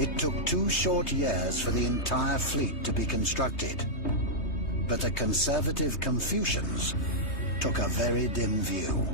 It took 2 short years for the entire fleet to be constructed. But the conservative Confucians took a very dim view.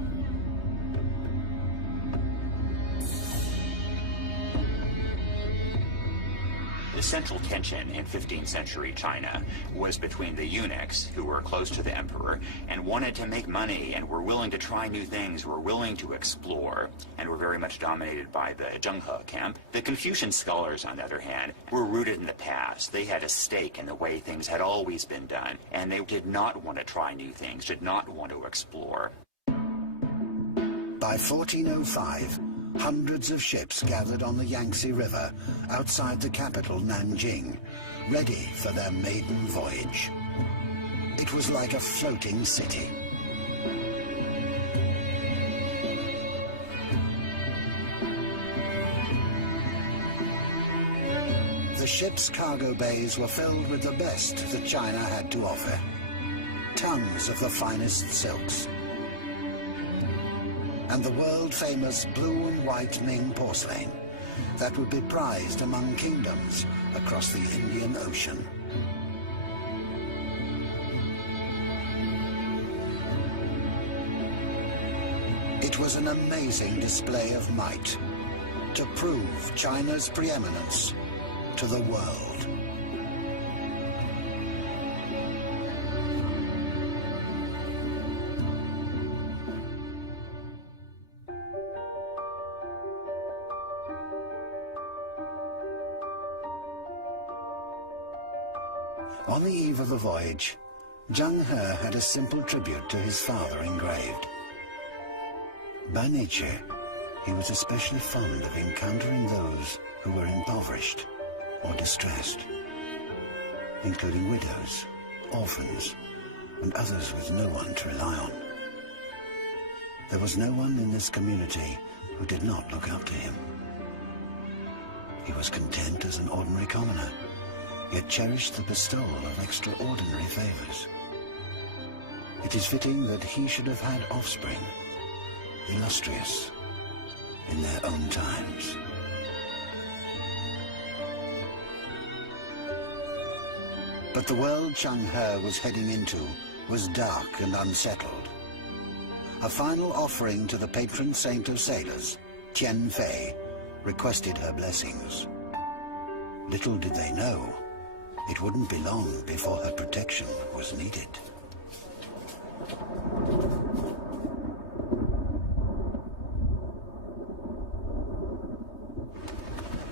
The central tension in 15th century China was between the eunuchs, who were close to the emperor and wanted to make money and were willing to try new things, were willing to explore, and were very much dominated by the Zheng He camp. The Confucian scholars, on the other hand, were rooted in the past. They had a stake in the way things had always been done, and they did not want to try new things, did not want to explore. By 1405, hundreds of ships gathered on the Yangtze River outside the capital Nanjing, ready for their maiden voyage. It was like a floating city. The ship's cargo bays were filled with the best that China had to offer. Tons of the finest silks, and the world-famous blue and white Ming porcelain that would be prized among kingdoms across the Indian Ocean. It was an amazing display of might to prove China's preeminence to the world. On the eve of the voyage, Zheng He had a simple tribute to his father engraved. By nature, he was especially fond of encountering those who were impoverished or distressed, including widows, orphans, and others with no one to rely on. There was no one in this community who did not look up to him. He was content as an ordinary commoner, yet cherished the bestowal of extraordinary favors. It is fitting that he should have had offspring, illustrious in their own times. But the world Zheng He was heading into was dark and unsettled. A final offering to the patron saint of sailors, Tian Fei, requested her blessings. Little did they know, it wouldn't be long before her protection was needed.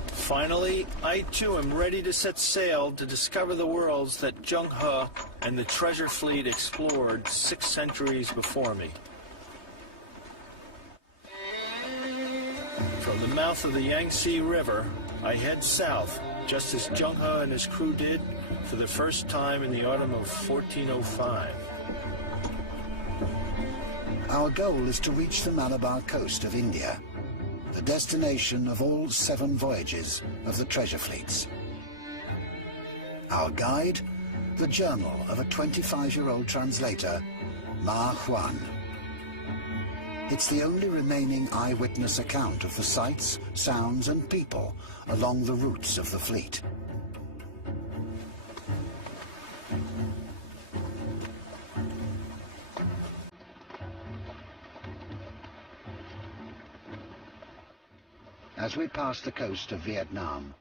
Finally, I too am ready to set sail to discover the worlds that Zheng He and the treasure fleet explored 6 centuries before me. From the mouth of the Yangtze River, I head south, just as Zheng He and his crew did for the first time in the autumn of 1405. Our goal is to reach the Malabar coast of India, the destination of all 7 voyages of the treasure fleets. Our guide, the journal of a 25-year-old translator, Ma Huan. It's the only remaining eyewitness account of the sights, sounds, and people along the routes of the fleet. As we pass the coast of Vietnam,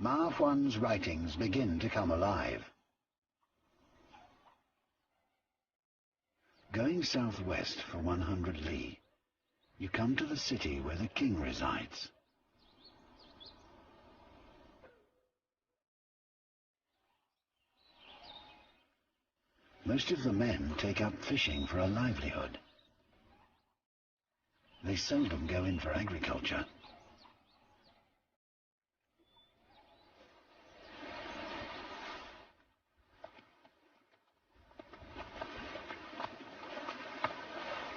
Ma Huan's writings begin to come alive. Going southwest for 100 li, you come to the city where the king resides. Most of the men take up fishing for a livelihood. They seldom go in for agriculture.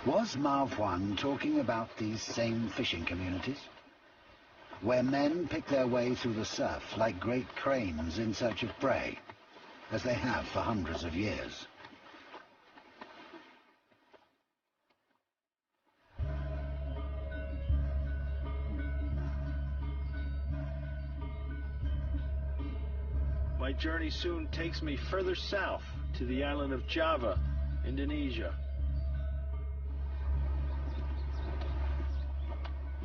Was Ma Huan talking about these same fishing communities, where men pick their way through the surf like great cranes in search of prey, as they have for hundreds of years? My journey soon takes me further south to the island of Java, Indonesia.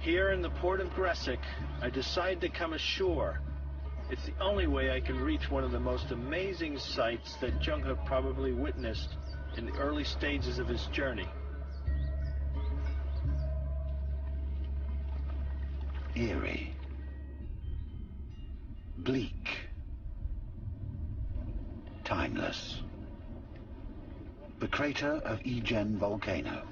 Here in the port of Gresik, I decide to come ashore. It's the only way I can reach one of the most amazing sights that Zheng He probably witnessed in the early stages of his journey. Eerie. Bleak. Timeless. The crater of Ijen volcano.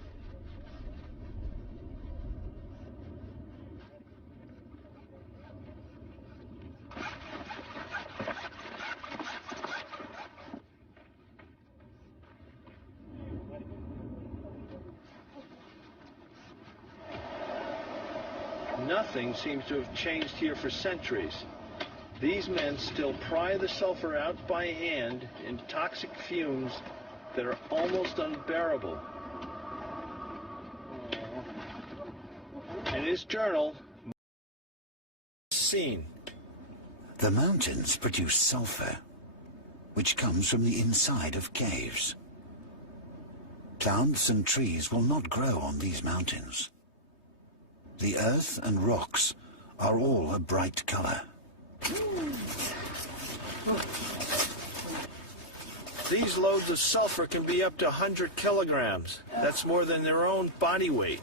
Nothing seems to have changed here for centuries. These men still pry the sulfur out by hand in toxic fumes that are almost unbearable. In his journal, scene. The mountains produce sulfur, which comes from the inside of caves. Plants and trees will not grow on these mountains. The earth and rocks are all a bright color. These loads of sulfur can be up to 100 kilograms. That's more than their own body weight.